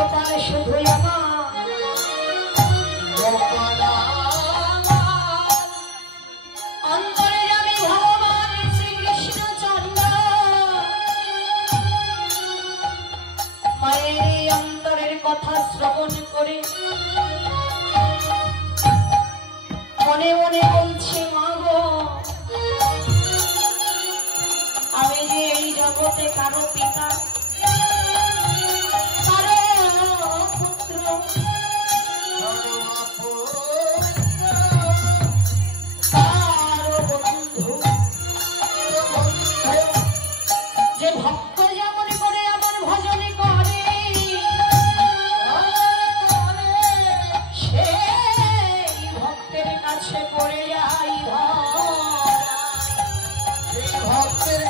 গোপাল শুধু আমার গোপাল অন্তরে আমি ভগবান শ্রীকৃষ্ণচন্দ্র মায়ের এই অন্তরের কথা শ্রবণ করে মনে মনে বলছি মা গো আমি যে এই জগতে কারো পিতা কারো পুত্র কারো বন্ধু যে ভক্ত যেমন করে আমার ভজন করে সেই ভক্তের কাছে পড়ে যাই ভক্তের